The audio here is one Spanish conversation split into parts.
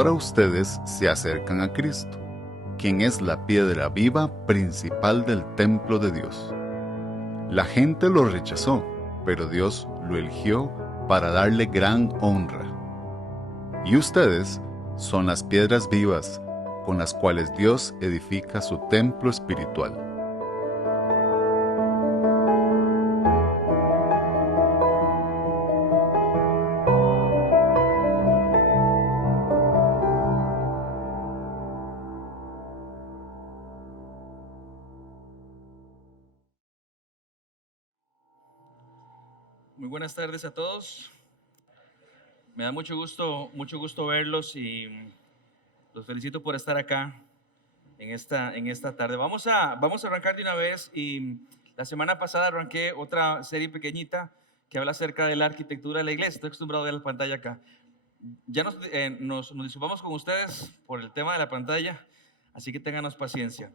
ahora ustedes se acercan a Cristo, quien es la piedra viva principal del templo de Dios. La gente lo rechazó, pero Dios lo eligió para darle gran honra. Y ustedes son las piedras vivas con las cuales Dios edifica su templo espiritual. Muy buenas tardes a todos. Me da mucho gusto verlos y los felicito por estar acá en esta tarde. Vamos a arrancar de una vez y la semana pasada arranqué otra serie pequeñita que habla acerca de la arquitectura de la iglesia. Estoy acostumbrado a ver la pantalla acá. Ya nos disculpamos con ustedes por el tema de la pantalla, así que ténganos paciencia.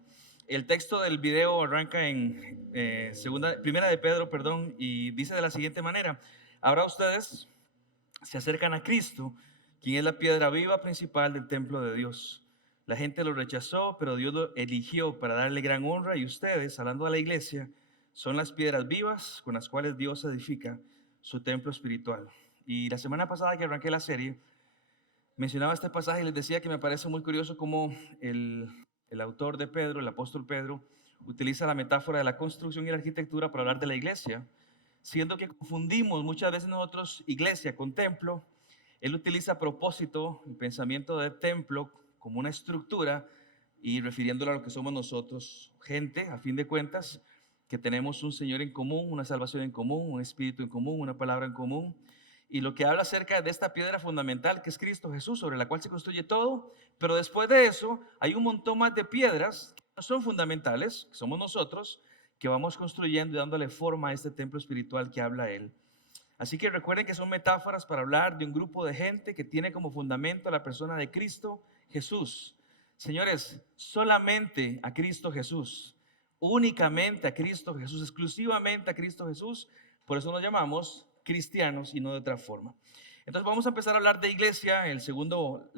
El texto del video arranca en Primera de Pedro, y dice de la siguiente manera: ahora ustedes se acercan a Cristo, quien es la piedra viva principal del templo de Dios. La gente lo rechazó, pero Dios lo eligió para darle gran honra, y ustedes, hablando de la iglesia, son las piedras vivas con las cuales Dios edifica su templo espiritual. Y la semana pasada que arranqué la serie, mencionaba este pasaje y les decía que me parece muy curioso cómo el autor de Pedro, el apóstol Pedro, utiliza la metáfora de la construcción y la arquitectura para hablar de la iglesia, siendo que confundimos muchas veces nosotros iglesia con templo. Él utiliza a propósito el pensamiento de templo como una estructura y refiriéndolo a lo que somos nosotros, gente, a fin de cuentas, que tenemos un Señor en común, una salvación en común, un espíritu en común, una palabra en común. Y lo que habla acerca de esta piedra fundamental que es Cristo Jesús, sobre la cual se construye todo, pero después de eso hay un montón más de piedras que no son fundamentales, que somos nosotros, que vamos construyendo y dándole forma a este templo espiritual que habla Él. Así que recuerden que son metáforas para hablar de un grupo de gente que tiene como fundamento a la persona de Cristo Jesús. Señores, solamente a Cristo Jesús, únicamente a Cristo Jesús, exclusivamente a Cristo Jesús. Por eso nos llamamos cristianos y no de otra forma. Entonces vamos a empezar a hablar de iglesia, el segundo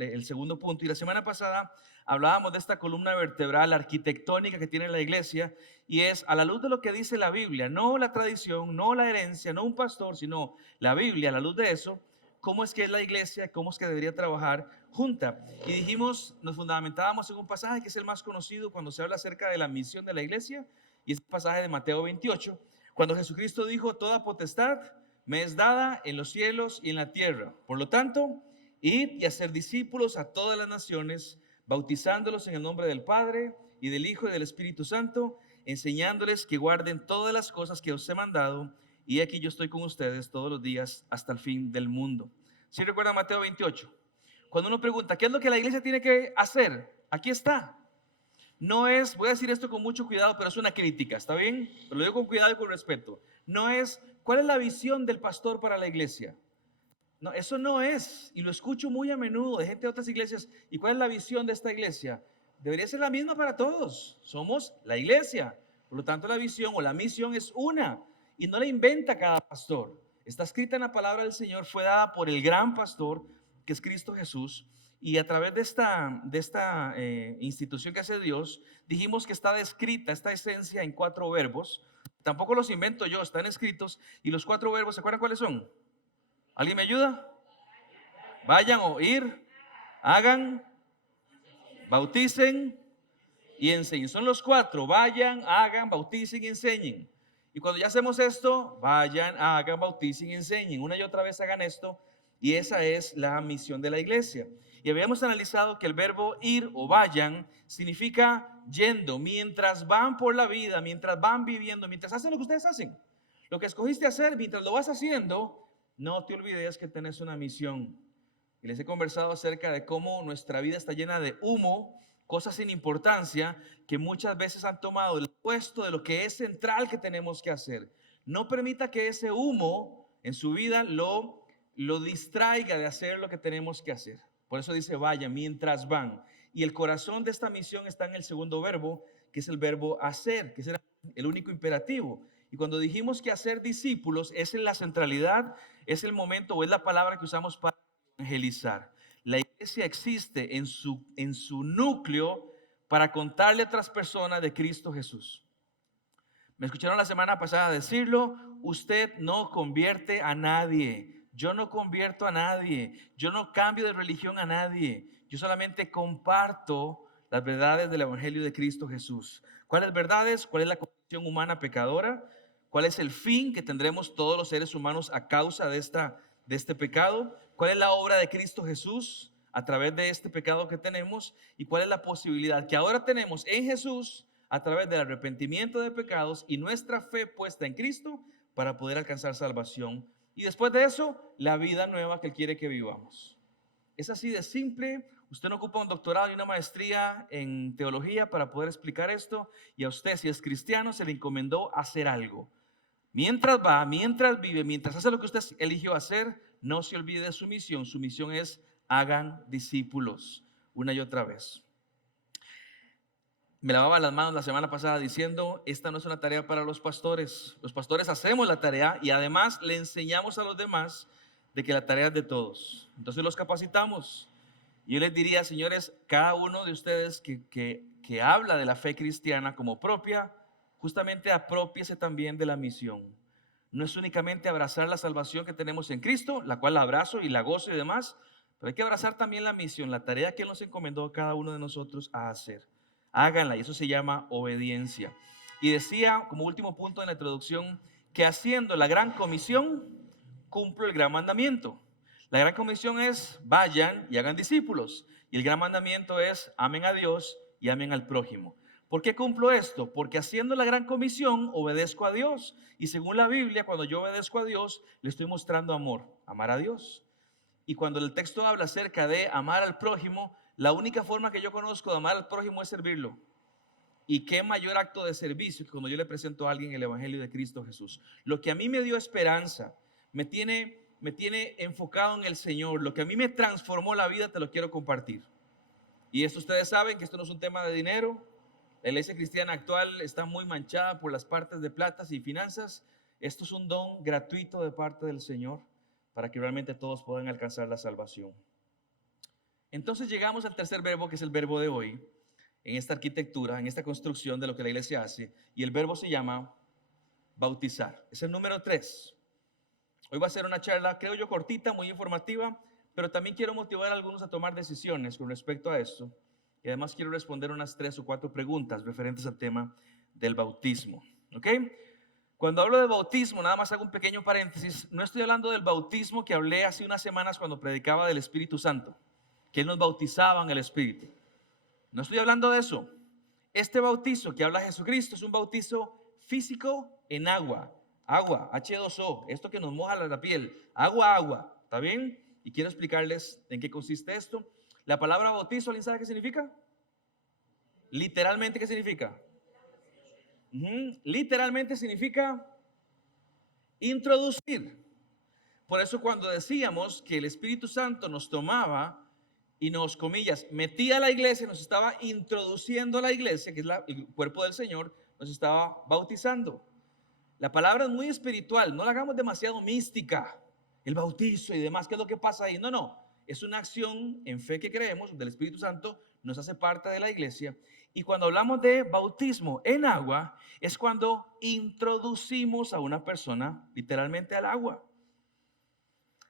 punto. Y la semana pasada hablábamos de esta columna vertebral arquitectónica que tiene la iglesia, y es a la luz de lo que dice la Biblia, no la tradición, no la herencia, no un pastor, sino la Biblia. A la luz de eso, cómo es que es la iglesia, cómo es que debería trabajar junta. Y dijimos, nos fundamentábamos en un pasaje que es el más conocido cuando se habla acerca de la misión de la iglesia, y es el pasaje de Mateo 28, cuando Jesucristo dijo: toda potestad me es dada en los cielos y en la tierra. Por lo tanto, id y hacer discípulos a todas las naciones, bautizándolos en el nombre del Padre y del Hijo y del Espíritu Santo, enseñándoles que guarden todas las cosas que os he mandado, y aquí yo estoy con ustedes todos los días hasta el fin del mundo. ¿Sí recuerdan Mateo 28? Cuando uno pregunta, ¿qué es lo que la iglesia tiene que hacer? Aquí está. No es, voy a decir esto con mucho cuidado, pero es una crítica, ¿está bien? Pero lo digo con cuidado y con respeto. No es, ¿cuál es la visión del pastor para la iglesia? No, eso no es, y lo escucho muy a menudo de gente de otras iglesias. ¿Y cuál es la visión de esta iglesia? Debería ser la misma para todos. Somos la iglesia. Por lo tanto, la visión o la misión es una, y no la inventa cada pastor. Está escrita en la palabra del Señor, fue dada por el gran pastor, que es Cristo Jesús. Y a través de esta institución que hace Dios, dijimos que está descrita esta esencia en 4 verbos. Tampoco los invento yo, están escritos. Y los 4 verbos, ¿se acuerdan cuáles son? ¿Alguien me ayuda? Vayan o ir, hagan, bauticen y enseñen. Son los 4: vayan, hagan, bauticen y enseñen. Y cuando ya hacemos esto, vayan, hagan, bauticen y enseñen. Una y otra vez hagan esto, y esa es la misión de la iglesia. Y habíamos analizado que el verbo ir o vayan significa yendo, mientras van por la vida, mientras van viviendo, mientras hacen lo que ustedes hacen. Lo que escogiste hacer, mientras lo vas haciendo, no te olvides que tenés una misión. Y les he conversado acerca de cómo nuestra vida está llena de humo, cosas sin importancia que muchas veces han tomado el puesto de lo que es central que tenemos que hacer. No permita que ese humo en su vida lo distraiga de hacer lo que tenemos que hacer. Por eso dice vaya, mientras van. Y el corazón de esta misión está en el segundo verbo, que es el verbo hacer, que es el único imperativo. Y cuando dijimos que hacer discípulos es en la centralidad, es el momento o es la palabra que usamos para evangelizar. La iglesia existe en su núcleo para contarle a otras personas de Cristo Jesús. Me escucharon la semana pasada decirlo: usted no convierte a nadie, yo no convierto a nadie, yo no cambio de religión a nadie, yo solamente comparto las verdades del Evangelio de Cristo Jesús. ¿Cuáles verdades? ¿Cuál es la condición humana pecadora? ¿Cuál es el fin que tendremos todos los seres humanos a causa de este pecado? ¿Cuál es la obra de Cristo Jesús a través de este pecado que tenemos? ¿Y cuál es la posibilidad que ahora tenemos en Jesús a través del arrepentimiento de pecados y nuestra fe puesta en Cristo para poder alcanzar salvación? Y después de eso, la vida nueva que Él quiere que vivamos. Es así de simple. Usted no ocupa un doctorado y una maestría en teología para poder explicar esto. Y a usted, si es cristiano, se le encomendó hacer algo. Mientras va, mientras vive, mientras hace lo que usted eligió hacer, no se olvide de su misión. Su misión es: hagan discípulos, una y otra vez. Me lavaba las manos la semana pasada diciendo: esta no es una tarea para los pastores. Los pastores hacemos la tarea y además le enseñamos a los demás de que la tarea es de todos. Entonces los capacitamos. Y yo les diría: señores, cada uno de ustedes que habla de la fe cristiana como propia, justamente aprópiese también de la misión. No es únicamente abrazar la salvación que tenemos en Cristo, la cual la abrazo y la gozo y demás, pero hay que abrazar también la misión, la tarea que Él nos encomendó a cada uno de nosotros a hacer. Háganla, y eso se llama obediencia. Y decía, como último punto en la introducción, que haciendo la gran comisión, cumplo el gran mandamiento. La gran comisión es: vayan y hagan discípulos. Y el gran mandamiento es: amen a Dios y amen al prójimo. ¿Por qué cumplo esto? Porque haciendo la gran comisión obedezco a Dios. Y según la Biblia, cuando yo obedezco a Dios, le estoy mostrando amor, amar a Dios. Y cuando el texto habla acerca de amar al prójimo, la única forma que yo conozco de amar al prójimo es servirlo. Y qué mayor acto de servicio que cuando yo le presento a alguien el Evangelio de Cristo Jesús. Lo que a mí me dio esperanza, me tiene enfocado en el Señor, lo que a mí me transformó la vida, te lo quiero compartir. Y esto ustedes saben que esto no es un tema de dinero. La iglesia cristiana actual está muy manchada por las partes de platas y finanzas. Esto es un don gratuito de parte del Señor para que realmente todos puedan alcanzar la salvación. Entonces llegamos al tercer verbo, que es el verbo de hoy, en esta arquitectura, en esta construcción de lo que la iglesia hace, y el verbo se llama bautizar. Es el número 3. Hoy va a ser una charla, creo yo, cortita, muy informativa, pero también quiero motivar a algunos a tomar decisiones con respecto a esto, y además quiero responder unas 3 o 4 preguntas referentes al tema del bautismo. ¿Ok? Cuando hablo de bautismo, nada más hago un pequeño paréntesis. No estoy hablando del bautismo que hablé hace unas semanas cuando predicaba del Espíritu Santo, que Él nos bautizaba en el Espíritu. No estoy hablando de eso. Este bautizo que habla Jesucristo es un bautizo físico en agua. Agua, H2O, esto que nos moja la piel. Agua, ¿está bien? Y quiero explicarles en qué consiste esto. La palabra bautizo, ¿alguien sabe qué significa? Literalmente, ¿qué significa? Literalmente significa introducir. Por eso cuando decíamos que el Espíritu Santo nos tomaba y nos, comillas, metía a la iglesia, nos estaba introduciendo a la iglesia, que es el cuerpo del Señor, nos estaba bautizando. La palabra es muy espiritual, no la hagamos demasiado mística, el bautizo y demás, ¿qué es lo que pasa ahí? No, es una acción en fe que creemos del Espíritu Santo, nos hace parte de la iglesia. Y cuando hablamos de bautismo en agua, es cuando introducimos a una persona literalmente al agua.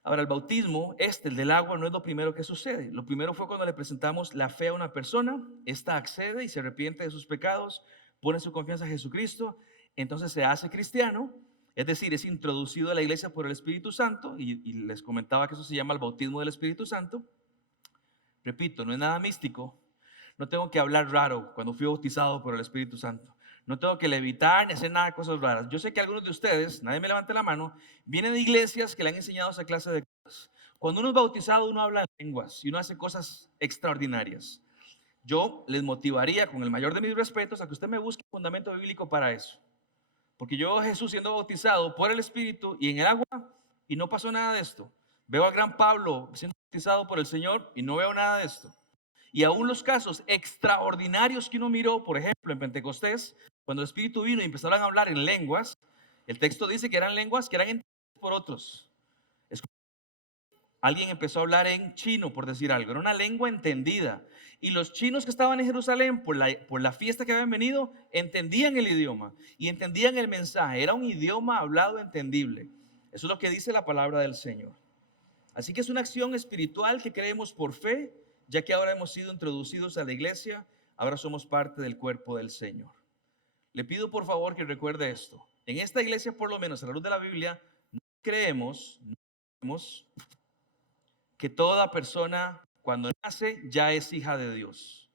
Ahora, el bautismo, el del agua, no es lo primero que sucede. Lo primero fue cuando le presentamos la fe a una persona. Esta accede y se arrepiente de sus pecados, pone su confianza en Jesucristo, entonces se hace cristiano, es decir, es introducido a la iglesia por el Espíritu Santo, y les comentaba que eso se llama el bautismo del Espíritu Santo. Repito, no es nada místico, no tengo que hablar raro cuando fui bautizado por el Espíritu Santo. No tengo que levitar ni hacer nada de cosas raras. Yo sé que algunos de ustedes, nadie me levante la mano, vienen de iglesias que le han enseñado esa clase de cosas. Cuando uno es bautizado, uno habla en lenguas y uno hace cosas extraordinarias. Yo les motivaría, con el mayor de mis respetos, a que usted me busque un fundamento bíblico para eso. Porque yo veo a Jesús siendo bautizado por el Espíritu y en el agua y no pasó nada de esto. Veo al gran Pablo siendo bautizado por el Señor y no veo nada de esto. Y aún los casos extraordinarios que uno miró, por ejemplo, en Pentecostés, cuando el Espíritu vino y empezaron a hablar en lenguas, el texto dice que eran lenguas que eran entendidas por otros. alguien empezó a hablar en chino, por decir algo. Era una lengua entendida. Y los chinos que estaban en Jerusalén por la fiesta que habían venido, entendían el idioma y entendían el mensaje. Era un idioma hablado entendible. Eso es lo que dice la palabra del Señor. Así que es una acción espiritual que creemos por fe, ya que ahora hemos sido introducidos a la iglesia, ahora somos parte del cuerpo del Señor. Le pido por favor que recuerde esto. En esta iglesia, por lo menos a la luz de la Biblia, no creemos que toda persona cuando nace ya es hija de Dios.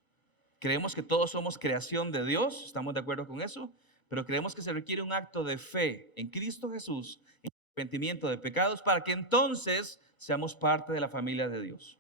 Creemos que todos somos creación de Dios, estamos de acuerdo con eso, pero creemos que se requiere un acto de fe en Cristo Jesús, en arrepentimiento de pecados, para que entonces seamos parte de la familia de Dios.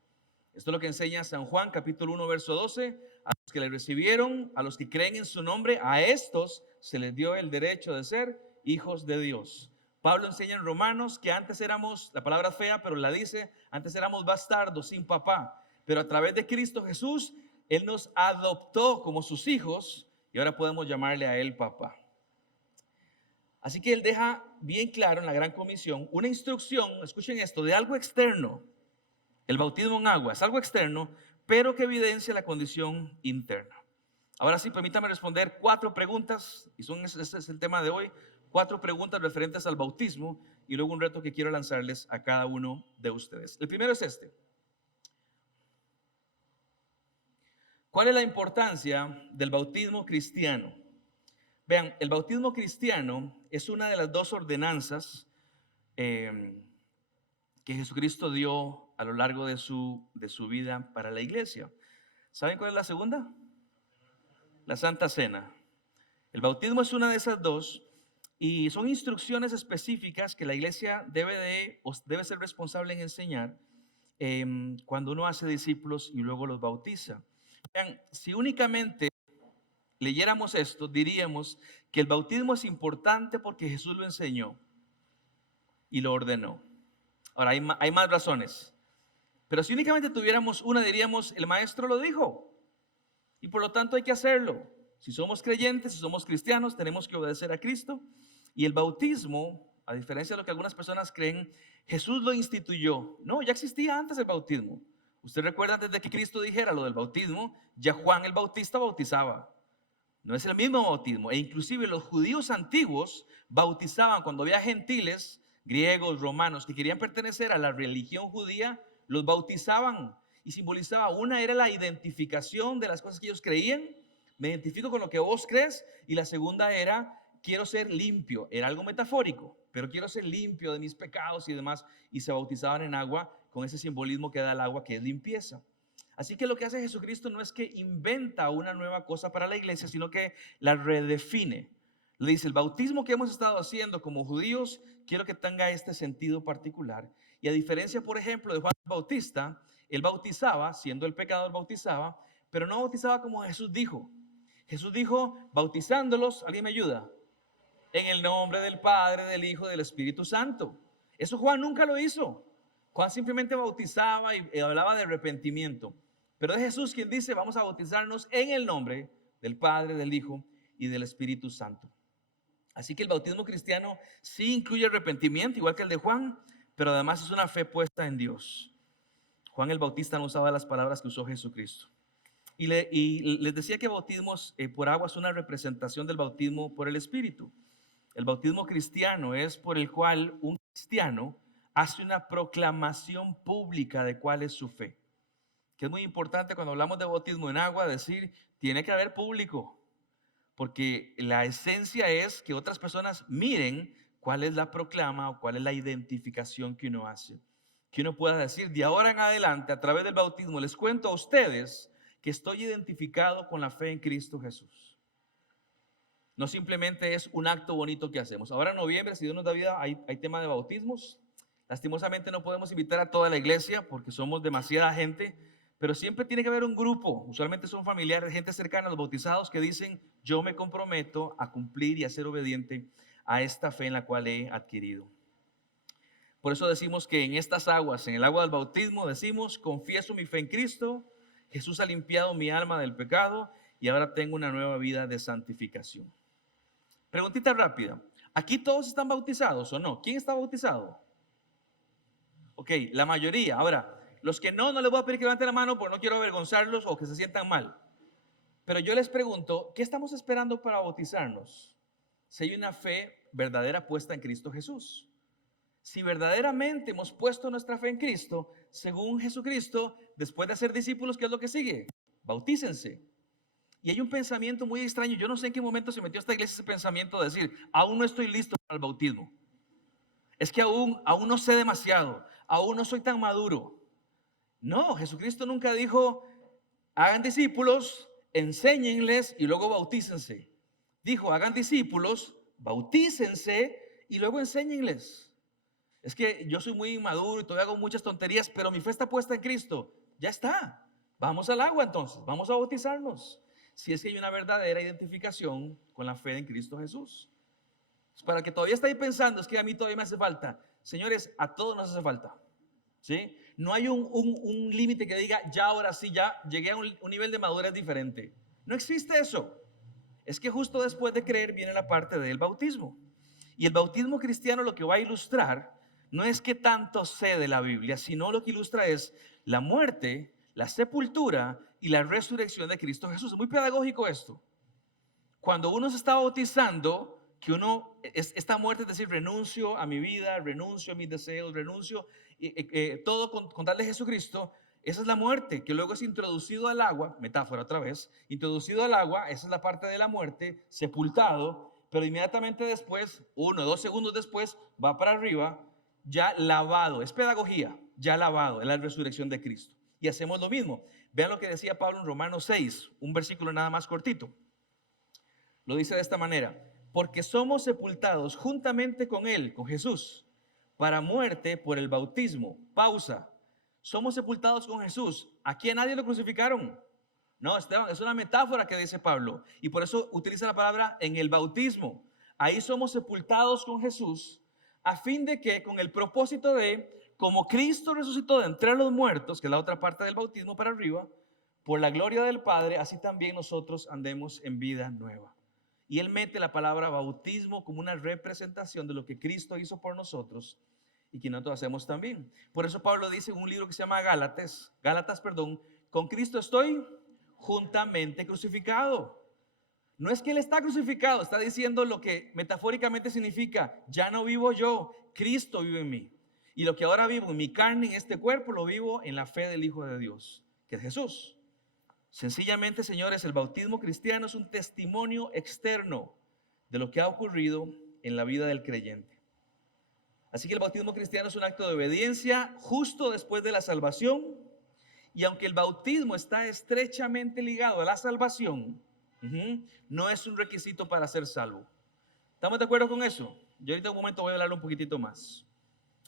Esto es lo que enseña San Juan, capítulo 1, verso 12. A los que le recibieron, a los que creen en su nombre, a estos se les dio el derecho de ser hijos de Dios. Pablo enseña en Romanos que antes éramos, la palabra fea, pero la dice, antes éramos bastardos sin papá, pero a través de Cristo Jesús, Él nos adoptó como sus hijos y ahora podemos llamarle a Él papá. Así que Él deja bien claro en la Gran Comisión una instrucción, escuchen esto, de algo externo. El bautismo en agua es algo externo, pero que evidencia la condición interna. Ahora sí, permítame responder 4 preguntas, y ese es el tema de hoy, 4 preguntas referentes al bautismo, y luego un reto que quiero lanzarles a cada uno de ustedes. El primero es este. ¿Cuál es la importancia del bautismo cristiano? Vean, el bautismo cristiano es una de las 2 ordenanzas que Jesucristo dio a lo largo de su vida para la iglesia. ¿Saben cuál es la segunda? La Santa Cena. El bautismo es una de esas 2 y son instrucciones específicas que la iglesia debe ser responsable en enseñar cuando uno hace discípulos y luego los bautiza. Vean, si únicamente leyéramos esto, diríamos que el bautismo es importante porque Jesús lo enseñó y lo ordenó. Ahora, hay más razones. Pero si únicamente tuviéramos una, diríamos, el maestro lo dijo. Y por lo tanto hay que hacerlo. Si somos creyentes, si somos cristianos, tenemos que obedecer a Cristo. Y el bautismo, a diferencia de lo que algunas personas creen, Jesús lo instituyó. No, ya existía antes el bautismo. Usted recuerda antes de que Cristo dijera lo del bautismo, ya Juan el Bautista bautizaba. No es el mismo bautismo. E inclusive los judíos antiguos bautizaban cuando había gentiles, griegos, romanos, que querían pertenecer a la religión judía, los bautizaban y simbolizaba, una era la identificación de las cosas que ellos creían, me identifico con lo que vos crees, y la segunda era, quiero ser limpio, era algo metafórico, pero quiero ser limpio de mis pecados y demás, y se bautizaban en agua con ese simbolismo que da el agua, que es limpieza. Así que lo que hace Jesucristo no es que inventa una nueva cosa para la iglesia, sino que la redefine. Le dice, el bautismo que hemos estado haciendo como judíos, quiero que tenga este sentido particular. Y a diferencia, por ejemplo, de Juan el Bautista, él bautizaba, siendo el pecador bautizaba, pero no bautizaba como Jesús dijo. Jesús dijo, bautizándolos, ¿alguien me ayuda? En el nombre del Padre, del Hijo, del Espíritu Santo. Eso Juan nunca lo hizo. Juan simplemente bautizaba y hablaba de arrepentimiento. Pero es Jesús quien dice, vamos a bautizarnos en el nombre del Padre, del Hijo y del Espíritu Santo. Así que el bautismo cristiano sí incluye arrepentimiento, igual que el de Juan, pero además es una fe puesta en Dios. Juan el Bautista no usaba las palabras que usó Jesucristo. Y les decía que bautismos por agua es una representación del bautismo por el Espíritu. El bautismo cristiano es por el cual un cristiano hace una proclamación pública de cuál es su fe. Que es muy importante cuando hablamos de bautismo en agua, decir, tiene que haber público. Porque la esencia es que otras personas miren cuál es la proclama o cuál es la identificación que uno hace. Que uno pueda decir, de ahora en adelante, a través del bautismo, les cuento a ustedes que estoy identificado con la fe en Cristo Jesús. No simplemente es un acto bonito que hacemos. Ahora en noviembre, si Dios nos da vida, hay tema de bautismos. Lastimosamente no podemos invitar a toda la iglesia porque somos demasiada gente, pero siempre tiene que haber un grupo, usualmente son familiares, gente cercana a los bautizados que dicen, yo me comprometo a cumplir y a ser obediente a esta fe en la cual he adquirido. Por eso decimos que en estas aguas, en el agua del bautismo, decimos, confieso mi fe en Cristo, Jesús ha limpiado mi alma del pecado y ahora tengo una nueva vida de santificación. Preguntita rápida, ¿aquí todos están bautizados o no? ¿Quién está bautizado? Ok, la mayoría. Ahora, los que no les voy a pedir que levanten la mano porque no quiero avergonzarlos o que se sientan mal. Pero yo les pregunto, ¿qué estamos esperando para bautizarnos? Si hay una fe verdadera puesta en Cristo Jesús. Si verdaderamente hemos puesto nuestra fe en Cristo, según Jesucristo, después de hacer discípulos, ¿qué es lo que sigue? Bautícense. Y hay un pensamiento muy extraño. Yo no sé en qué momento se metió a esta iglesia ese pensamiento de decir, aún no estoy listo para el bautismo. Es que aún no sé demasiado, aún no soy tan maduro. No, Jesucristo nunca dijo, hagan discípulos, enséñenles y luego bautícense. Dijo, hagan discípulos, bautícense y luego enséñenles. Es que yo soy muy inmaduro y todavía hago muchas tonterías, pero mi fe está puesta en Cristo. Ya está. Vamos al agua entonces, vamos a bautizarnos. Si es que hay una verdadera identificación con la fe en Cristo Jesús. Para que todavía estáis pensando, es que a mí todavía me hace falta. Señores, a todos nos hace falta. ¿Sí? No hay un límite que diga, ya ahora sí, ya llegué a un nivel de madurez diferente. No existe eso. Es que justo después de creer viene la parte del bautismo. Y el bautismo cristiano lo que va a ilustrar no es que tanto sé de la Biblia, sino lo que ilustra es la muerte, la sepultura y la resurrección de Cristo Jesús. Es muy pedagógico esto. Cuando uno se está bautizando, que esta muerte es decir, renuncio a mi vida, renuncio a mis deseos, renuncio todo con tal de Jesucristo, esa es la muerte, que luego es introducido al agua, metáfora otra vez, introducido al agua, esa es la parte de la muerte, sepultado, pero inmediatamente después, 1 o 2 segundos después, va para arriba, ya lavado, es pedagogía, ya lavado, es la resurrección de Cristo. Y hacemos lo mismo. Vean lo que decía Pablo en Romanos 6, un versículo nada más cortito. Lo dice de esta manera, porque somos sepultados juntamente con Él, con Jesús, para muerte por el bautismo. Pausa. Somos sepultados con Jesús. Aquí a nadie lo crucificaron. No, Esteban, es una metáfora que dice Pablo. Y por eso utiliza la palabra en el bautismo. Ahí somos sepultados con Jesús, a fin de que con el propósito de, como Cristo resucitó de entre los muertos, que es la otra parte del bautismo para arriba, por la gloria del Padre, así también nosotros andemos en vida nueva. Y él mete la palabra bautismo como una representación de lo que Cristo hizo por nosotros y que nosotros hacemos también. Por eso Pablo dice en un libro que se llama Gálatas, con Cristo estoy juntamente crucificado. No es que él está crucificado, está diciendo lo que metafóricamente significa, ya no vivo yo, Cristo vive en mí. Y lo que ahora vivo en mi carne, en este cuerpo, lo vivo en la fe del Hijo de Dios, que es Jesús. Sencillamente, señores, el bautismo cristiano es un testimonio externo de lo que ha ocurrido en la vida del creyente. Así que el bautismo cristiano es un acto de obediencia justo después de la salvación. Y aunque el bautismo está estrechamente ligado a la salvación, no es un requisito para ser salvo. ¿Estamos de acuerdo con eso? Yo ahorita en un momento voy a hablar un poquitito más.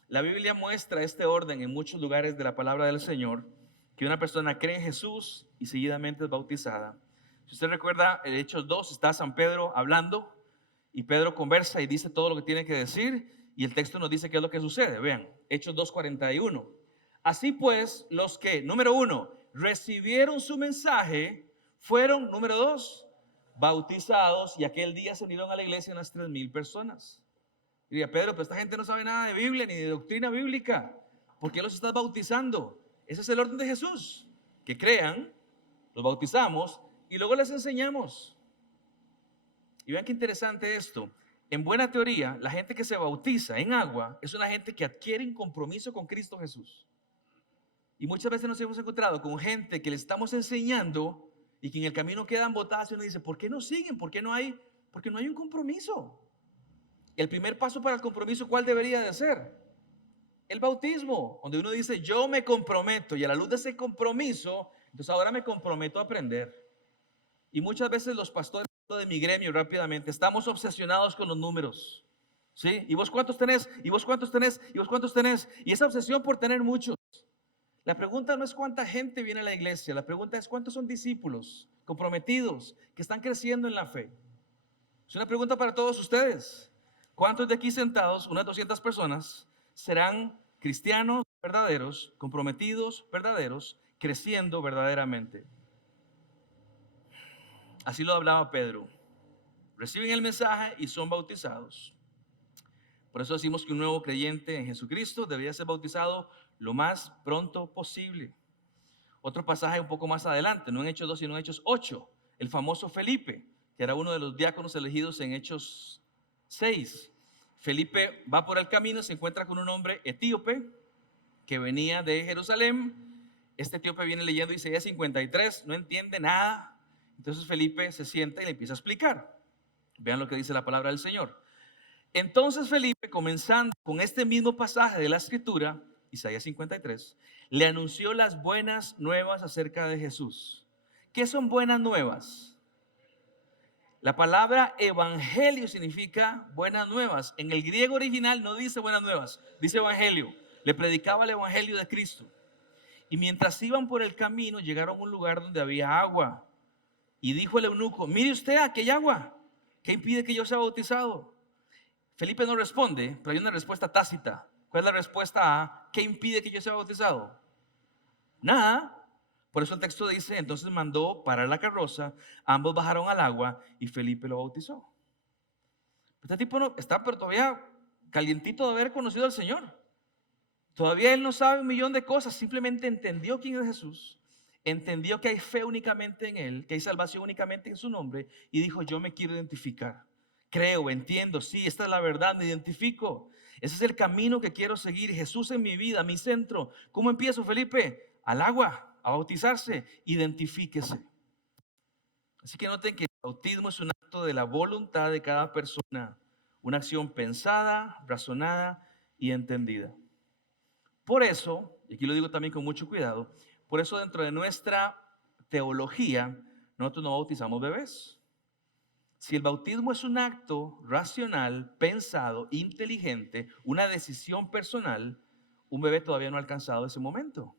La Biblia muestra este orden en muchos lugares de la palabra del Señor, que una persona cree en Jesús y seguidamente es bautizada. Si usted recuerda, en Hechos 2 está San Pedro hablando y Pedro conversa y dice todo lo que tiene que decir y el texto nos dice qué es lo que sucede. Vean, Hechos 2:41. Así pues, los que, número 1, recibieron su mensaje, fueron, número 2, bautizados y aquel día se unieron a la iglesia unas 3,000 personas. Y diría, Pedro, pero esta gente no sabe nada de Biblia ni de doctrina bíblica. ¿Por qué los estás bautizando? Ese es el orden de Jesús. Que crean, los bautizamos y luego les enseñamos. Y vean qué interesante esto. En buena teoría, la gente que se bautiza en agua es una gente que adquiere un compromiso con Cristo Jesús. Y muchas veces nos hemos encontrado con gente que le estamos enseñando y que en el camino quedan botadas y uno dice, ¿por qué no siguen? ¿Por qué no hay? Porque no hay un compromiso. El primer paso para el compromiso, ¿cuál debería de ser? El bautismo, donde uno dice, yo me comprometo, y a la luz de ese compromiso, entonces ahora me comprometo a aprender. Y muchas veces los pastores de mi gremio rápidamente estamos obsesionados con los números. ¿Sí? ¿Y vos cuántos tenés? ¿Y vos cuántos tenés? ¿Y vos cuántos tenés? Y esa obsesión por tener muchos. La pregunta no es cuánta gente viene a la iglesia, la pregunta es cuántos son discípulos comprometidos que están creciendo en la fe. Es una pregunta para todos ustedes. ¿Cuántos de aquí sentados, unas 200 personas, serán cristianos verdaderos, comprometidos verdaderos, creciendo verdaderamente? Así lo hablaba Pedro. Reciben el mensaje y son bautizados. Por eso decimos que un nuevo creyente en Jesucristo debería ser bautizado lo más pronto posible. Otro pasaje un poco más adelante, no en Hechos 2, sino en Hechos 8, el famoso Felipe, que era uno de los diáconos elegidos en Hechos 6. Felipe va por el camino, se encuentra con un hombre etíope que venía de Jerusalén. Este etíope viene leyendo Isaías 53, no entiende nada. Entonces Felipe se sienta y le empieza a explicar. Vean lo que dice la palabra del Señor. Entonces Felipe, comenzando con este mismo pasaje de la Escritura, Isaías 53, le anunció las buenas nuevas acerca de Jesús. ¿Qué son buenas nuevas? La palabra evangelio significa buenas nuevas. En el griego original no dice buenas nuevas, dice evangelio. Le predicaba el evangelio de Cristo. Y mientras iban por el camino, llegaron a un lugar donde había agua. Y dijo el eunuco: mire usted, aquí hay agua. ¿Qué impide que yo sea bautizado? Felipe no responde, pero hay una respuesta tácita. ¿Cuál es la respuesta a qué impide que yo sea bautizado? Nada. Por eso el texto dice: entonces mandó parar la carroza, ambos bajaron al agua y Felipe lo bautizó. Este tipo no está, pero todavía calientito de haber conocido al Señor. Todavía él no sabe un millón de cosas, simplemente entendió quién es Jesús, entendió que hay fe únicamente en Él, que hay salvación únicamente en su nombre, y dijo: yo me quiero identificar. Creo, entiendo, sí, esta es la verdad, me identifico. Ese es el camino que quiero seguir. Jesús en mi vida, mi centro. ¿Cómo empiezo, Felipe? Al agua, a bautizarse. Identifíquese. Así que noten que el bautismo es un acto de la voluntad de cada persona, una acción pensada, razonada y entendida. Por eso, y aquí lo digo también con mucho cuidado, por eso dentro de nuestra teología nosotros no bautizamos bebés. Si el bautismo es un acto racional, pensado, inteligente, una decisión personal, un bebé todavía no ha alcanzado ese momento.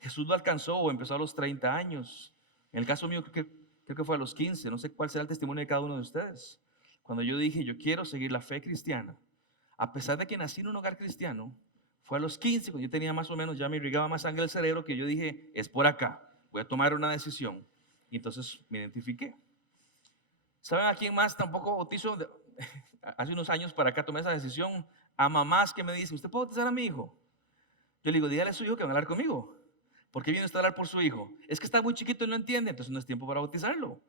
Jesús lo alcanzó o empezó a los 30 años. En el caso mío creo que fue a los 15. No sé cuál será el testimonio de cada uno de ustedes. Cuando yo dije: yo quiero seguir la fe cristiana, a pesar de que nací en un hogar cristiano, fue a los 15, cuando yo tenía más o menos, ya me irrigaba más sangre el cerebro, que yo dije: es por acá, voy a tomar una decisión. Y entonces me identifiqué. ¿Saben a quién más tampoco bautizo? Hace unos años para acá tomé esa decisión. A mamás que me dicen: ¿usted puede bautizar a mi hijo? Yo le digo: dígale a su hijo que va a hablar conmigo. ¿Por qué viene usted a hablar por su hijo? Es que está muy chiquito y no entiende, entonces no es tiempo para bautizarlo.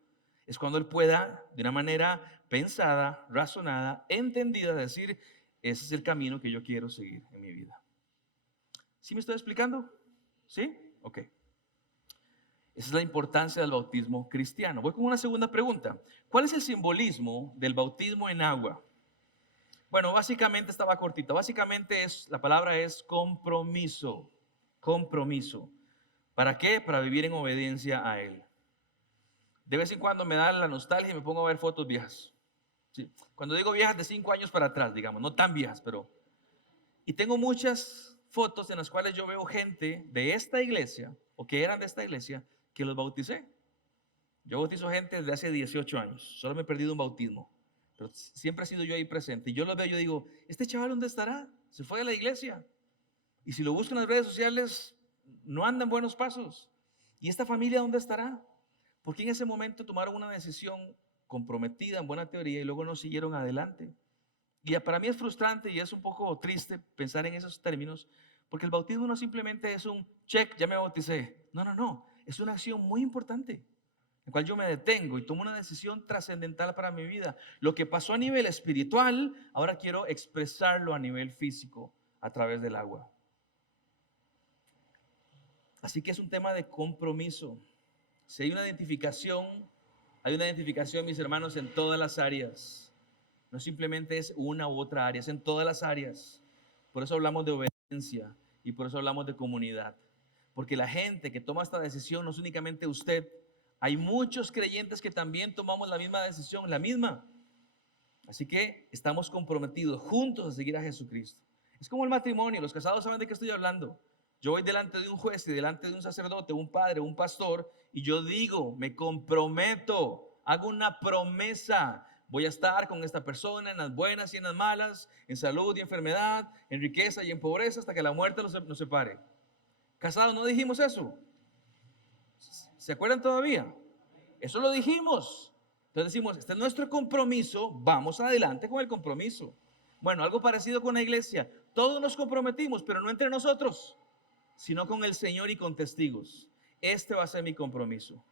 Es cuando él pueda, de una manera pensada, razonada, entendida, decir: ese es el camino que yo quiero seguir en mi vida. ¿Sí me estoy explicando? ¿Sí? Ok. Esa es la importancia del bautismo cristiano. Voy con una segunda pregunta. ¿Cuál es el simbolismo del bautismo en agua? Bueno, básicamente estaba cortita. Básicamente la palabra es compromiso. Compromiso. ¿Para qué? Para vivir en obediencia a Él. De vez en cuando me da la nostalgia y me pongo a ver fotos viejas. ¿Sí? Cuando digo viejas, de 5 años para atrás, digamos, no tan viejas, pero... Y tengo muchas fotos en las cuales yo veo gente de esta iglesia, o que eran de esta iglesia, que los bauticé. Yo bautizo gente desde hace 18 años, solo me he perdido un bautismo, pero siempre he sido yo ahí presente. Y yo los veo y yo digo: ¿este chaval dónde estará? Se fue de la iglesia. Y si lo busco en las redes sociales, no anda en buenos pasos. ¿Y esta familia dónde estará? Porque en ese momento tomaron una decisión comprometida en buena teoría y luego no siguieron adelante. Y para mí es frustrante y es un poco triste pensar en esos términos, porque el bautismo no simplemente es un check, ya me bauticé. No, no, no. Es una acción muy importante, en la cual yo me detengo y tomo una decisión trascendental para mi vida. Lo que pasó a nivel espiritual, ahora quiero expresarlo a nivel físico a través del agua. Así que es un tema de compromiso. Si hay una identificación, mis hermanos, en todas las áreas. No simplemente es una u otra área, es en todas las áreas. Por eso hablamos de obediencia y por eso hablamos de comunidad. Porque la gente que toma esta decisión no es únicamente usted. Hay muchos creyentes que también tomamos la misma decisión, la misma. Así que estamos comprometidos juntos a seguir a Jesucristo. Es como el matrimonio, los casados saben de qué estoy hablando. Yo voy delante de un juez y delante de un sacerdote, un padre, un pastor, y yo digo: me comprometo, hago una promesa. Voy a estar con esta persona en las buenas y en las malas, en salud y enfermedad, en riqueza y en pobreza, hasta que la muerte nos separe. Casados, ¿no dijimos eso? ¿Se acuerdan todavía? Eso lo dijimos. Entonces decimos: este es nuestro compromiso, vamos adelante con el compromiso. Bueno, algo parecido con la iglesia. Todos nos comprometimos, pero no entre nosotros, sino con el Señor y con testigos. Este va a ser mi compromiso.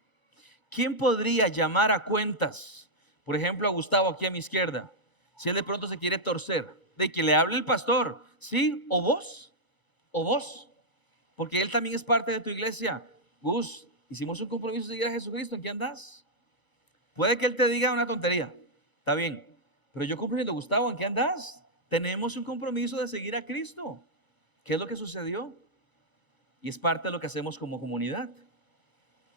¿Quién podría llamar a cuentas? Por ejemplo, a Gustavo aquí a mi izquierda. Si él de pronto se quiere torcer, de que le hable el pastor, ¿sí? O vos, porque él también es parte de tu iglesia. Gus, hicimos un compromiso de seguir a Jesucristo, ¿en qué andas? Puede que él te diga una tontería, está bien, pero yo cumplo diciendo, Gustavo, ¿en qué andas? Tenemos un compromiso de seguir a Cristo. ¿Qué es lo que sucedió? Y es parte de lo que hacemos como comunidad.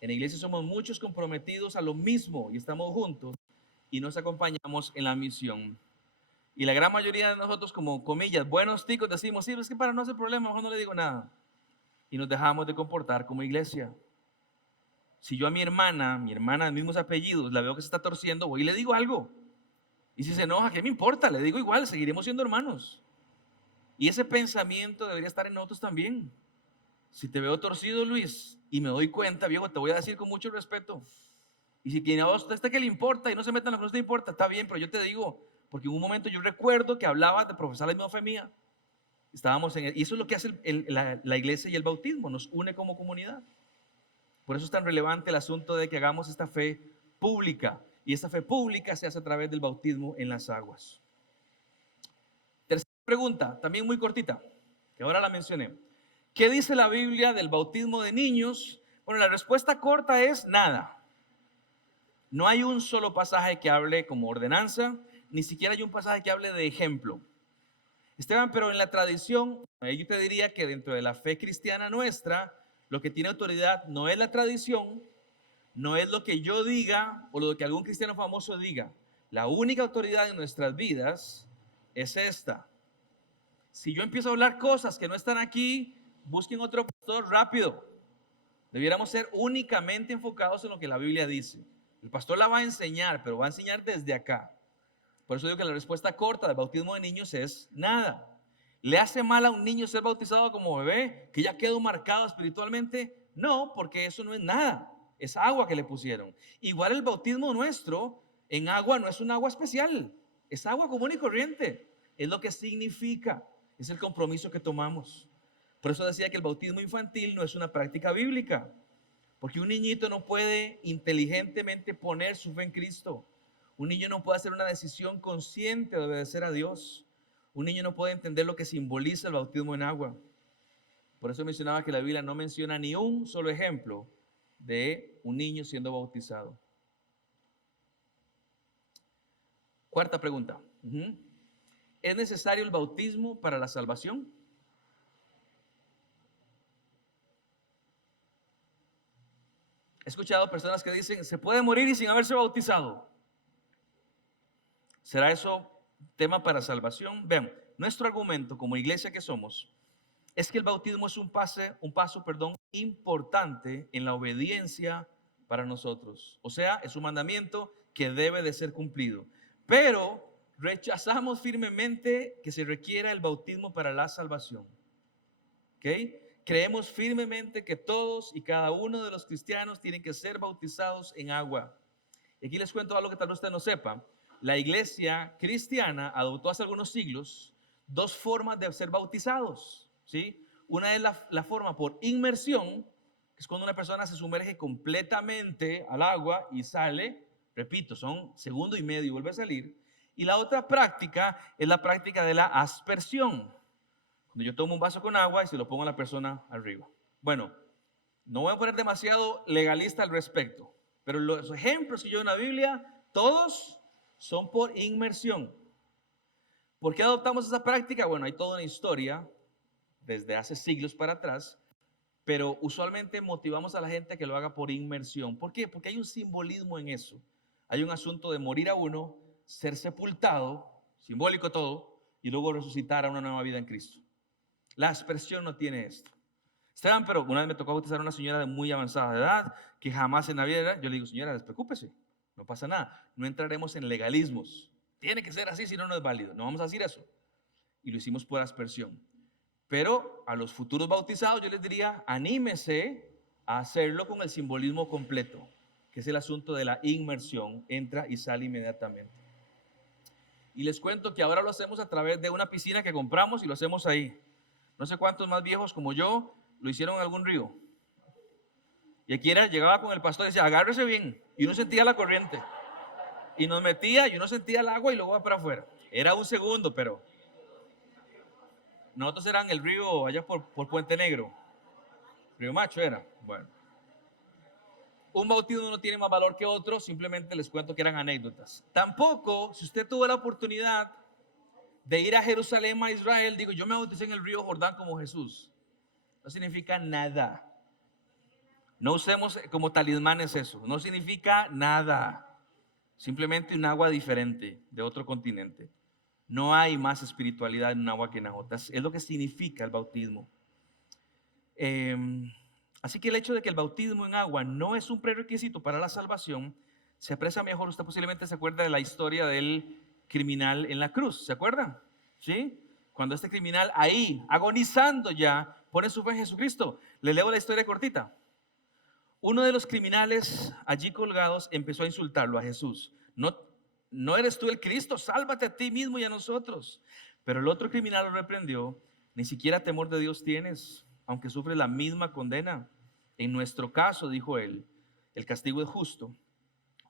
En la iglesia somos muchos comprometidos a lo mismo y estamos juntos y nos acompañamos en la misión. Y la gran mayoría de nosotros, como comillas, buenos ticos, decimos, sí, es que para no hacer problema, mejor no le digo nada. Y nos dejamos de comportar como iglesia. Si yo a mi hermana de mismos apellidos, la veo que se está torciendo, voy y le digo algo. Y si se enoja, ¿qué me importa? Le digo igual, seguiremos siendo hermanos. Y ese pensamiento debería estar en nosotros también. Si te veo torcido, Luis, y me doy cuenta, viejo, te voy a decir con mucho respeto. Y si tiene a usted que le importa y no se meta en lo que no te importa, está bien, pero yo te digo, porque en un momento yo recuerdo que hablaba de profesar la misma fe mía. Estábamos y eso es lo que hace la iglesia y el bautismo, nos une como comunidad. Por eso es tan relevante el asunto de que hagamos esta fe pública. Y esta fe pública se hace a través del bautismo en las aguas. Tercera pregunta, también muy cortita, que ahora la mencioné. ¿Qué dice la Biblia del bautismo de niños? Bueno, la respuesta corta es nada. No hay un solo pasaje que hable como ordenanza, ni siquiera hay un pasaje que hable de ejemplo. Esteban, pero en la tradición, yo te diría que dentro de la fe cristiana nuestra, lo que tiene autoridad no es la tradición, no es lo que yo diga o lo que algún cristiano famoso diga. La única autoridad en nuestras vidas es esta. Si yo empiezo a hablar cosas que no están aquí, busquen otro pastor rápido. Debiéramos ser únicamente enfocados en lo que la Biblia dice. El pastor la va a enseñar, pero va a enseñar desde acá. Por eso digo que la respuesta corta del bautismo de niños es nada. ¿Le hace mal a un niño ser bautizado como bebé, que ya quedó marcado espiritualmente? No, porque eso no es nada. Es agua que le pusieron. Igual el bautismo nuestro en agua no es un agua especial. Es agua común y corriente. Es lo que significa. Es el compromiso que tomamos. Por eso decía que el bautismo infantil no es una práctica bíblica. Porque un niñito no puede inteligentemente poner su fe en Cristo. Un niño no puede hacer una decisión consciente de obedecer a Dios. Un niño no puede entender lo que simboliza el bautismo en agua. Por eso mencionaba que la Biblia no menciona ni un solo ejemplo de un niño siendo bautizado. Cuarta pregunta. ¿Es necesario el bautismo para la salvación? He escuchado personas que dicen, se puede morir y sin haberse bautizado. ¿Será eso tema para salvación? Vean, nuestro argumento como iglesia que somos es que el bautismo es un paso, importante en la obediencia para nosotros. O sea, es un mandamiento que debe de ser cumplido. Pero rechazamos firmemente que se requiera el bautismo para la salvación. ¿Ok? Creemos firmemente que todos y cada uno de los cristianos tienen que ser bautizados en agua. Y aquí les cuento algo que tal vez usted no sepa. La iglesia cristiana adoptó hace algunos siglos dos formas de ser bautizados, ¿sí? Una es la forma por inmersión, que es cuando una persona se sumerge completamente al agua y sale, repito, son segundo y medio y vuelve a salir. Y la otra práctica es la práctica de la aspersión, cuando yo tomo un vaso con agua y se lo pongo a la persona arriba. Bueno, no voy a poner demasiado legalista al respecto, pero los ejemplos que yo en la Biblia, todos son por inmersión. ¿Por qué adoptamos esa práctica? Bueno, hay toda una historia desde hace siglos para atrás, pero usualmente motivamos a la gente a que lo haga por inmersión. ¿Por qué? Porque hay un simbolismo en eso. Hay un asunto de morir a uno, ser sepultado, simbólico todo, y luego resucitar a una nueva vida en Cristo. La aspersión no tiene esto. Esteban, pero una vez me tocó bautizar a una señora de muy avanzada edad, que jamás en la vida, yo le digo, señora, despreocúpese, no pasa nada, no entraremos en legalismos. Tiene que ser así, si no, no es válido. No vamos a decir eso. Y lo hicimos por aspersión. Pero a los futuros bautizados yo les diría, anímese a hacerlo con el simbolismo completo, que es el asunto de la inmersión, entra y sale inmediatamente. Y les cuento que ahora lo hacemos a través de una piscina que compramos y lo hacemos ahí. No sé cuántos más viejos como yo lo hicieron en algún río. Y aquí llegaba con el pastor y decía, agárrese bien. Y uno sentía la corriente. Y nos metía y uno sentía el agua y luego va para afuera. Era un segundo, pero nosotros eran el río allá por Puente Negro. Río Macho era. Bueno. Un bautismo no tiene más valor que otro, simplemente les cuento que eran anécdotas. Tampoco, si usted tuvo la oportunidad de ir a Jerusalén, a Israel, digo, yo me bauticé en el río Jordán como Jesús. No significa nada. No usemos como talismanes eso. No significa nada. Simplemente un agua diferente de otro continente. No hay más espiritualidad en un agua que en otras. Es lo que significa el bautismo. Así que el hecho de que el bautismo en agua no es un prerequisito para la salvación, se aprecia mejor. Usted posiblemente se acuerda de la historia del criminal en la cruz. ¿Se acuerdan? ¿Sí? Cuando este criminal ahí, agonizando ya, pone su fe en Jesucristo. Le leo la historia cortita. Uno de los criminales allí colgados empezó a insultarlo a Jesús. No eres tú el Cristo, sálvate a ti mismo y a nosotros. Pero el otro criminal lo reprendió. Ni siquiera temor de Dios tienes, aunque sufres la misma condena. En nuestro caso, dijo él, el castigo es justo,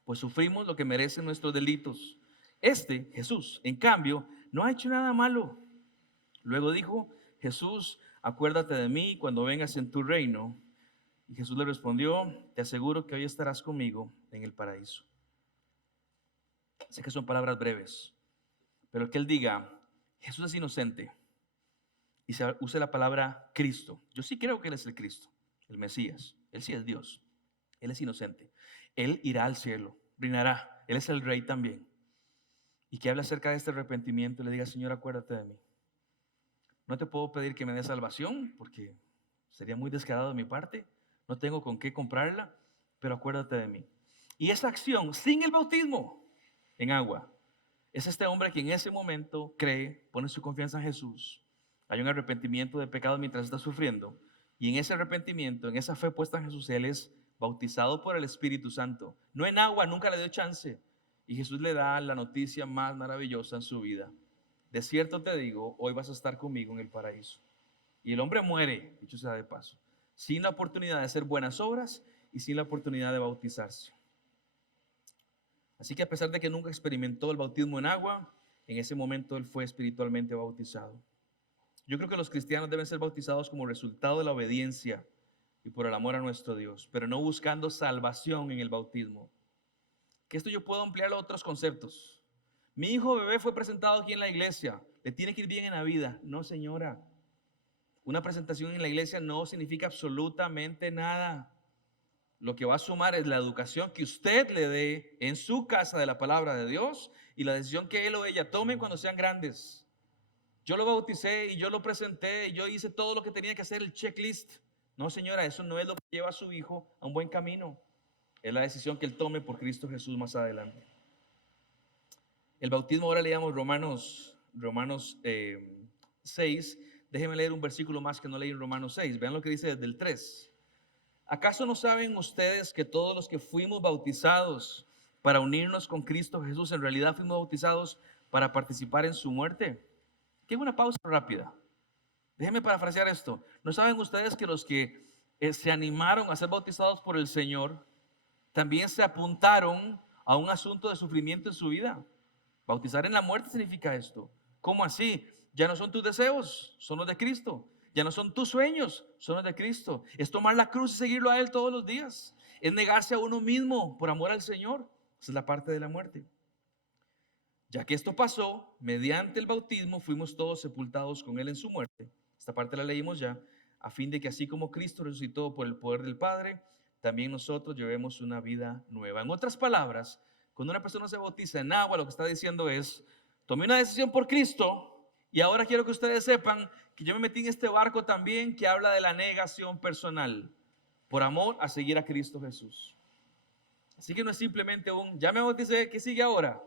pues sufrimos lo que merecen nuestros delitos. Este, Jesús, en cambio, no ha hecho nada malo. Luego dijo, Jesús, acuérdate de mí cuando vengas en tu reino. Y Jesús le respondió, te aseguro que hoy estarás conmigo en el paraíso. Sé que son palabras breves, pero que él diga, Jesús es inocente, y se use la palabra Cristo. Yo sí creo que él es el Cristo, el Mesías. Él sí es Dios. Él es inocente. Él irá al cielo, reinará. Él es el rey también. Y que hable acerca de este arrepentimiento y le diga, Señor, acuérdate de mí. No te puedo pedir que me des salvación porque sería muy descarado de mi parte. No tengo con qué comprarla, pero acuérdate de mí. Y esa acción, sin el bautismo en agua, es este hombre que en ese momento cree, pone su confianza en Jesús. Hay un arrepentimiento de pecado mientras está sufriendo. Y en ese arrepentimiento, en esa fe puesta en Jesús, él es bautizado por el Espíritu Santo. No en agua, nunca le dio chance. Y Jesús le da la noticia más maravillosa en su vida. De cierto te digo, hoy vas a estar conmigo en el paraíso. Y el hombre muere, dicho sea de paso, sin la oportunidad de hacer buenas obras y sin la oportunidad de bautizarse. Así que a pesar de que nunca experimentó el bautismo en agua, en ese momento él fue espiritualmente bautizado. Yo creo que los cristianos deben ser bautizados como resultado de la obediencia y por el amor a nuestro Dios, pero no buscando salvación en el bautismo. Que esto yo puedo ampliarlo a otros conceptos. Mi hijo bebé fue presentado aquí en la iglesia, le tiene que ir bien en la vida. No, señora. Una presentación en la iglesia no significa absolutamente nada. Lo que va a sumar es la educación que usted le dé en su casa de la palabra de Dios y la decisión que él o ella tomen cuando sean grandes. Yo lo bauticé y yo lo presenté y yo hice todo lo que tenía que hacer, el checklist. No, señora, eso no es lo que lleva a su hijo a un buen camino. Es la decisión que él tome por Cristo Jesús más adelante. El bautismo, ahora leíamos Romanos 6. Déjenme leer un versículo más que no leí en Romanos 6. Vean lo que dice desde el 3. ¿Acaso no saben ustedes que todos los que fuimos bautizados para unirnos con Cristo Jesús, en realidad fuimos bautizados para participar en su muerte? Que una pausa rápida. Déjenme parafrasear esto. ¿No saben ustedes que los que se animaron a ser bautizados por el Señor también se apuntaron a un asunto de sufrimiento en su vida? Bautizar en la muerte significa esto. ¿Cómo así? Ya no son tus deseos, son los de Cristo. Ya no son tus sueños, son los de Cristo. Es tomar la cruz y seguirlo a Él todos los días. Es negarse a uno mismo por amor al Señor. Esa es la parte de la muerte. Ya que esto pasó, mediante el bautismo fuimos todos sepultados con Él en su muerte. Esta parte la leímos ya, a fin de que así como Cristo resucitó por el poder del Padre, también nosotros llevemos una vida nueva. En otras palabras, cuando una persona se bautiza en agua, lo que está diciendo es, tomé una decisión por Cristo y ahora quiero que ustedes sepan que yo me metí en este barco también que habla de la negación personal, por amor a seguir a Cristo Jesús. Así que no es simplemente ya me bauticé, ¿qué sigue ahora?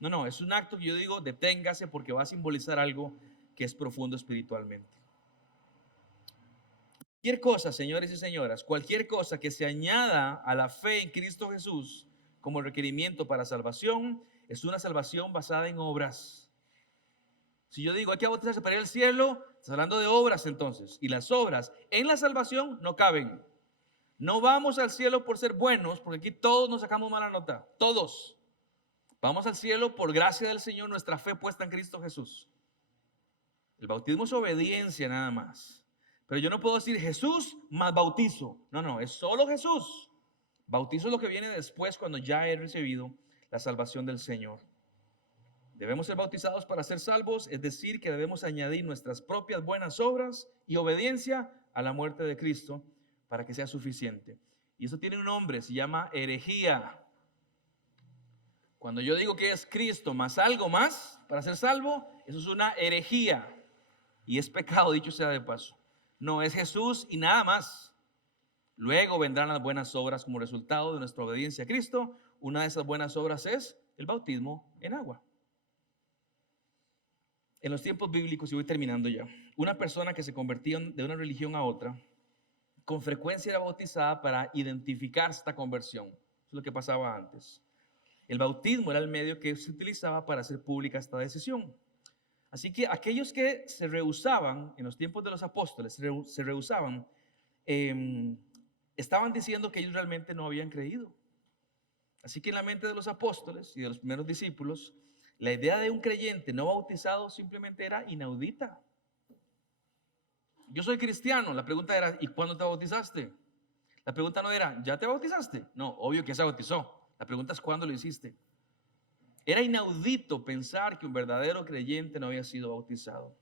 No, es un acto que yo digo, deténgase porque va a simbolizar algo que es profundo espiritualmente. Cualquier cosa, señores y señoras, cualquier cosa que se añada a la fe en Cristo Jesús como requerimiento para salvación, es una salvación basada en obras. Si yo digo hay que bautizarse para ir al cielo, estás hablando de obras entonces. Y las obras en la salvación no caben. No vamos al cielo por ser buenos, porque aquí todos nos sacamos mala nota. Todos. Vamos al cielo por gracia del Señor, nuestra fe puesta en Cristo Jesús. El bautismo es obediencia nada más. Pero yo no puedo decir Jesús más bautizo. No, es solo Jesús. Bautizo es lo que viene después cuando ya he recibido la salvación del Señor. Debemos ser bautizados para ser salvos, es decir, que debemos añadir nuestras propias buenas obras y obediencia a la muerte de Cristo para que sea suficiente. Y eso tiene un nombre, se llama herejía. Cuando yo digo que es Cristo más algo más para ser salvo, eso es una herejía. Y es pecado, dicho sea de paso. No, es Jesús y nada más. Luego vendrán las buenas obras como resultado de nuestra obediencia a Cristo. Una de esas buenas obras es el bautismo en agua. En los tiempos bíblicos, y voy terminando ya, una persona que se convertía de una religión a otra, con frecuencia era bautizada para identificar esta conversión. Eso es lo que pasaba antes. El bautismo era el medio que se utilizaba para hacer pública esta decisión. Así que aquellos que se rehusaban, en los tiempos de los apóstoles, se rehusaban, estaban diciendo que ellos realmente no habían creído. Así que en la mente de los apóstoles y de los primeros discípulos, la idea de un creyente no bautizado simplemente era inaudita. Yo soy cristiano, la pregunta era, ¿y cuándo te bautizaste? La pregunta no era, ¿ya te bautizaste? No, obvio que se bautizó. La pregunta es, ¿cuándo lo hiciste? Era inaudito pensar que un verdadero creyente no había sido bautizado.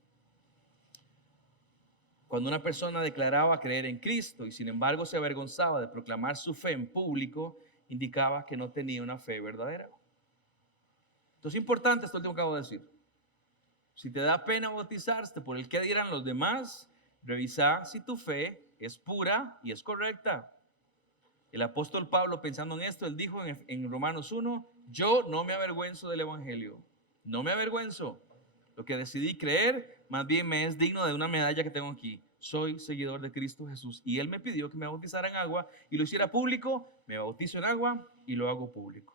Cuando una persona declaraba creer en Cristo y sin embargo se avergonzaba de proclamar su fe en público, indicaba que no tenía una fe verdadera. Entonces es importante esto último que acabo de decir. Si te da pena bautizarte por el que dirán los demás, revisa si tu fe es pura y es correcta. El apóstol Pablo, pensando en esto, él dijo en Romanos 1, yo no me avergüenzo del evangelio, no me avergüenzo. Lo que decidí creer, más bien me es digno de una medalla que tengo aquí. Soy seguidor de Cristo Jesús. Y él me pidió que me bautizara en agua y lo hiciera público, me bautizo en agua y lo hago público.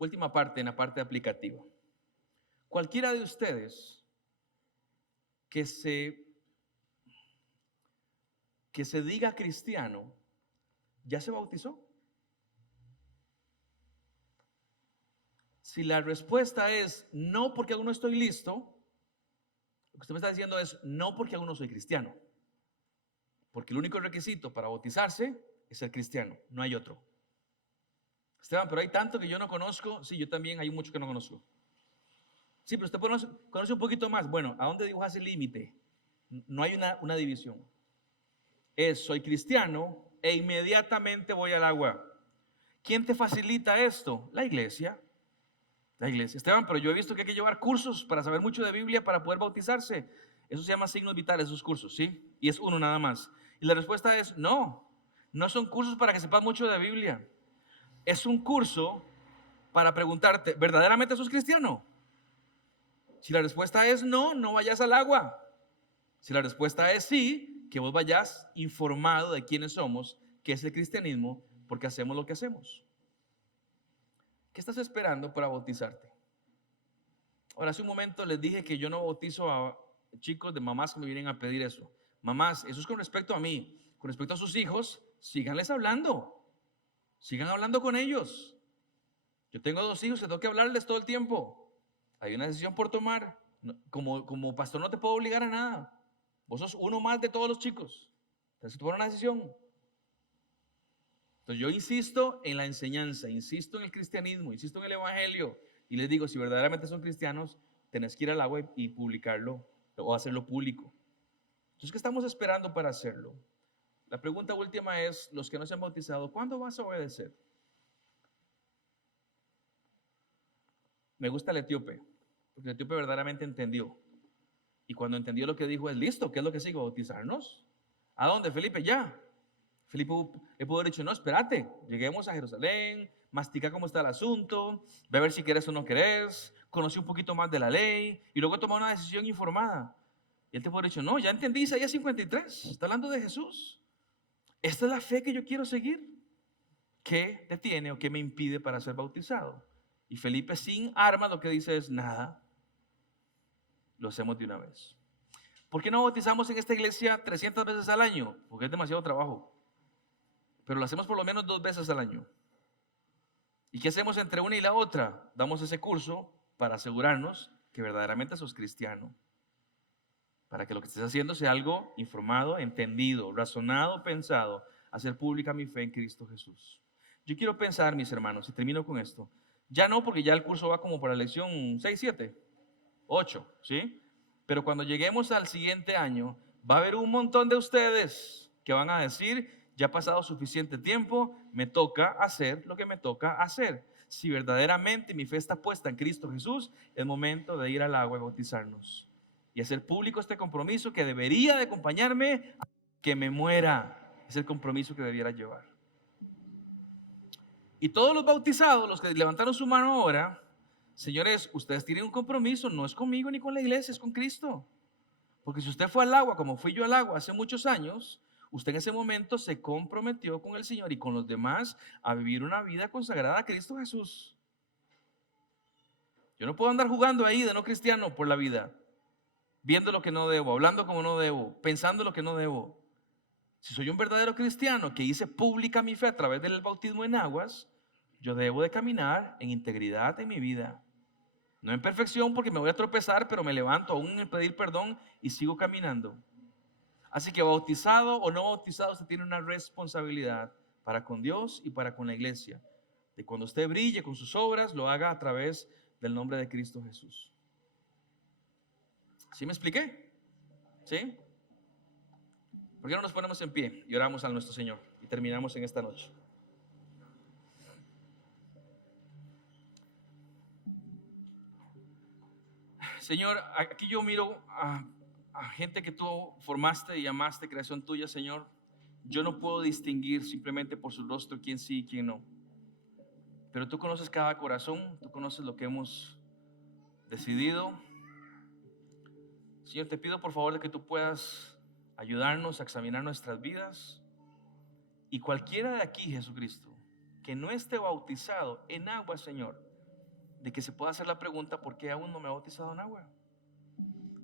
Última parte, en la parte aplicativa. Cualquiera de ustedes que se diga cristiano, ¿ya se bautizó? Si la respuesta es no porque aún no estoy listo, lo que usted me está diciendo es no porque aún no soy cristiano. Porque el único requisito para bautizarse es ser cristiano, no hay otro. Esteban, pero hay tanto que yo no conozco. Sí, yo también hay mucho que no conozco. Sí, pero usted conoce un poquito más. Bueno, ¿a dónde dibujas el límite? No hay una división. Soy cristiano e inmediatamente voy al agua. ¿Quién te facilita esto? La iglesia. La iglesia. Esteban, pero yo he visto que hay que llevar cursos para saber mucho de Biblia para poder bautizarse. Eso se llama signos vitales, esos cursos, ¿sí? Y es uno nada más. Y la respuesta es no son cursos para que sepas mucho de Biblia. Es un curso para preguntarte, ¿verdaderamente sos cristiano? Si la respuesta es no vayas al agua. Si la respuesta es sí, que vos vayas informado de quiénes somos, qué es el cristianismo, porque hacemos lo que hacemos. ¿Qué estás esperando para bautizarte? Ahora, hace un momento les dije que yo no bautizo a chicos de mamás que me vienen a pedir eso. Mamás, eso es con respecto a mí. Con respecto a sus hijos, síganles hablando. Sigan hablando con ellos. Yo tengo 2 hijos que tengo que hablarles todo el tiempo. Hay una decisión por tomar. Como pastor no te puedo obligar a nada. Vos sos uno más de todos los chicos. Tienes que tomar una decisión. Entonces yo insisto en la enseñanza, insisto en el cristianismo, insisto en el evangelio. Y les digo, si verdaderamente son cristianos, tenés que ir al agua y publicarlo o hacerlo público. Entonces, ¿qué estamos esperando para hacerlo? La pregunta última es, los que no se han bautizado, ¿cuándo vas a obedecer? Me gusta el etíope, porque el etíope verdaderamente entendió. Y cuando entendió lo que dijo, es listo, ¿qué es lo que sigue? ¿Bautizarnos? ¿A dónde, Felipe? Ya. Felipe le pudo haber dicho, no, espérate, lleguemos a Jerusalén, mastica cómo está el asunto, ve a ver si querés o no querés, conocí un poquito más de la ley y luego toma una decisión informada. Y él te pudo haber dicho, no, ya entendí Isaías 53, está hablando de Jesús. Esta es la fe que yo quiero seguir. ¿Qué detiene o qué me impide para ser bautizado? Y Felipe sin armas lo que dice es nada. lo hacemos de una vez. ¿Por qué no bautizamos en esta iglesia 300 veces al año? Porque es demasiado trabajo. Pero lo hacemos por lo menos 2 veces al año. ¿Y qué hacemos entre una y la otra? Damos ese curso para asegurarnos que verdaderamente sos cristiano. Para que lo que estés haciendo sea algo informado, entendido, razonado, pensado. Hacer pública mi fe en Cristo Jesús. Yo quiero pensar, mis hermanos, y termino con esto. Ya no, porque ya el curso va como para la lección 6, 7, 8, ¿sí? Pero cuando lleguemos al siguiente año, va a haber un montón de ustedes que van a decir, ya ha pasado suficiente tiempo, me toca hacer lo que me toca hacer. Si verdaderamente mi fe está puesta en Cristo Jesús, es momento de ir al agua y bautizarnos. Y hacer público este compromiso que debería de acompañarme a que me muera. Es el compromiso que debiera llevar. Y todos los bautizados, los que levantaron su mano ahora, señores, ustedes tienen un compromiso, no es conmigo ni con la iglesia, es con Cristo. Porque si usted fue al agua, como fui yo al agua hace muchos años, usted en ese momento se comprometió con el Señor y con los demás a vivir una vida consagrada a Cristo Jesús. Yo no puedo andar jugando ahí de no cristiano por la vida, viendo lo que no debo, hablando como no debo, pensando lo que no debo. Si soy un verdadero cristiano que hice pública mi fe a través del bautismo en aguas, yo debo de caminar en integridad en mi vida. No en perfección porque me voy a tropezar, pero me levanto aún en pedir perdón y sigo caminando. Así que bautizado o no bautizado, usted tiene una responsabilidad para con Dios y para con la iglesia. De cuando usted brille con sus obras, lo haga a través del nombre de Cristo Jesús. ¿Sí me expliqué? ¿Sí? ¿Por qué no nos ponemos en pie y oramos a nuestro Señor? Y terminamos en esta noche. Señor, aquí yo miro a gente que tú formaste y llamaste, creación tuya, Señor. Yo no puedo distinguir simplemente por su rostro quién sí y quién no. Pero tú conoces cada corazón, tú conoces lo que hemos decidido. Señor, te pido por favor de que tú puedas ayudarnos a examinar nuestras vidas. Y cualquiera de aquí, Jesucristo, que no esté bautizado en agua, Señor, de que se pueda hacer la pregunta, ¿por qué aún no me he bautizado en agua?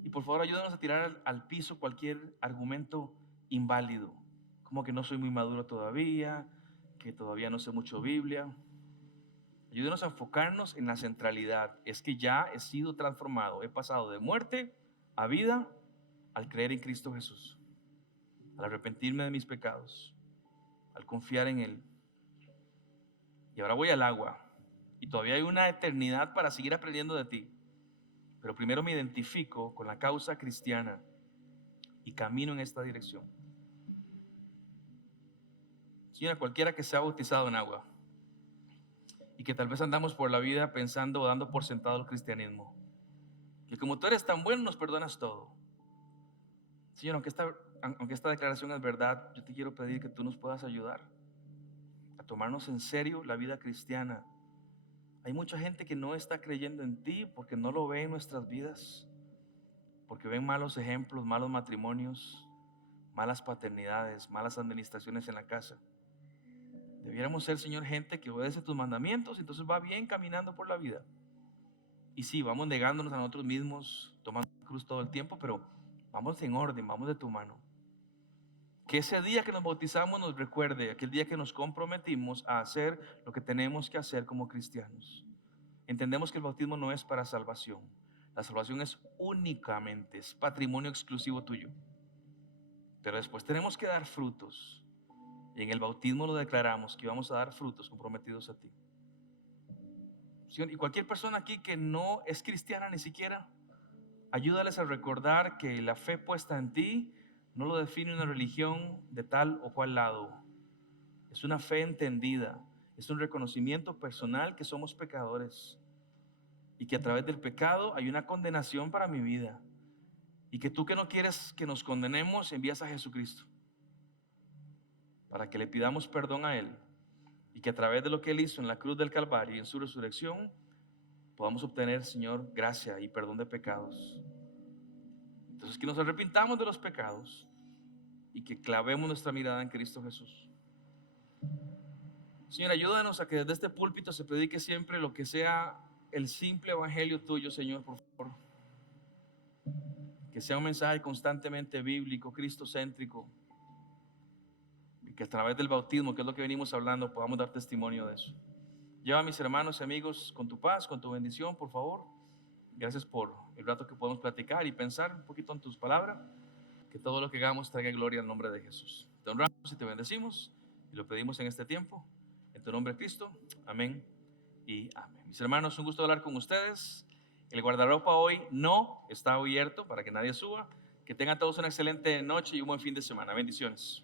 Y por favor ayúdanos a tirar al piso cualquier argumento inválido, como que no soy muy maduro todavía, que todavía no sé mucho Biblia. Ayúdanos a enfocarnos en la centralidad, es que ya he sido transformado, he pasado de muerte a vida al creer en Cristo Jesús, al arrepentirme de mis pecados, al confiar en Él. Y ahora voy al agua, y todavía hay una eternidad para seguir aprendiendo de ti. Pero primero me identifico con la causa cristiana y camino en esta dirección. Señora, cualquiera que sea bautizado en agua y que tal vez andamos por la vida pensando o dando por sentado el cristianismo, que como tú eres tan bueno nos perdonas todo. Señor, aunque esta declaración es verdad, yo te quiero pedir que tú nos puedas ayudar a tomarnos en serio la vida cristiana. Hay mucha gente que no está creyendo en ti porque no lo ve en nuestras vidas, porque ven malos ejemplos, malos matrimonios, malas paternidades, malas administraciones en la casa. Debiéramos ser, Señor, gente que obedece tus mandamientos, entonces va bien caminando por la vida. Y sí, vamos negándonos a nosotros mismos, tomando la cruz todo el tiempo, pero vamos en orden, vamos de tu mano. Que ese día que nos bautizamos nos recuerde, aquel día que nos comprometimos a hacer lo que tenemos que hacer como cristianos. Entendemos que el bautismo no es para salvación. La salvación es únicamente, es patrimonio exclusivo tuyo. Pero después tenemos que dar frutos. Y en el bautismo lo declaramos que vamos a dar frutos comprometidos a ti. Y cualquier persona aquí que no es cristiana ni siquiera, ayúdales a recordar que la fe puesta en ti no lo define una religión de tal o cual lado. Es una fe entendida, es un reconocimiento personal que somos pecadores y que a través del pecado hay una condenación para mi vida y que tú, que no quieres que nos condenemos, envías a Jesucristo para que le pidamos perdón a Él y que a través de lo que Él hizo en la cruz del Calvario y en su resurrección podamos obtener, Señor, gracia y perdón de pecados. Entonces, que nos arrepintamos de los pecados y que clavemos nuestra mirada en Cristo Jesús. Señor, ayúdanos a que desde este púlpito se predique siempre lo que sea el simple evangelio tuyo, Señor, por favor. Que sea un mensaje constantemente bíblico, cristocéntrico, y que a través del bautismo, que es lo que venimos hablando, podamos dar testimonio de eso. Lleva a mis hermanos y amigos con tu paz, con tu bendición, por favor. Gracias por el rato que podemos platicar y pensar un poquito en tus palabras. Que todo lo que hagamos traiga gloria al nombre de Jesús. Te honramos y te bendecimos y lo pedimos en este tiempo. En tu nombre, Cristo. Amén y amén. Mis hermanos, un gusto hablar con ustedes. El guardarropa hoy no está abierto para que nadie suba. Que tengan todos una excelente noche y un buen fin de semana. Bendiciones.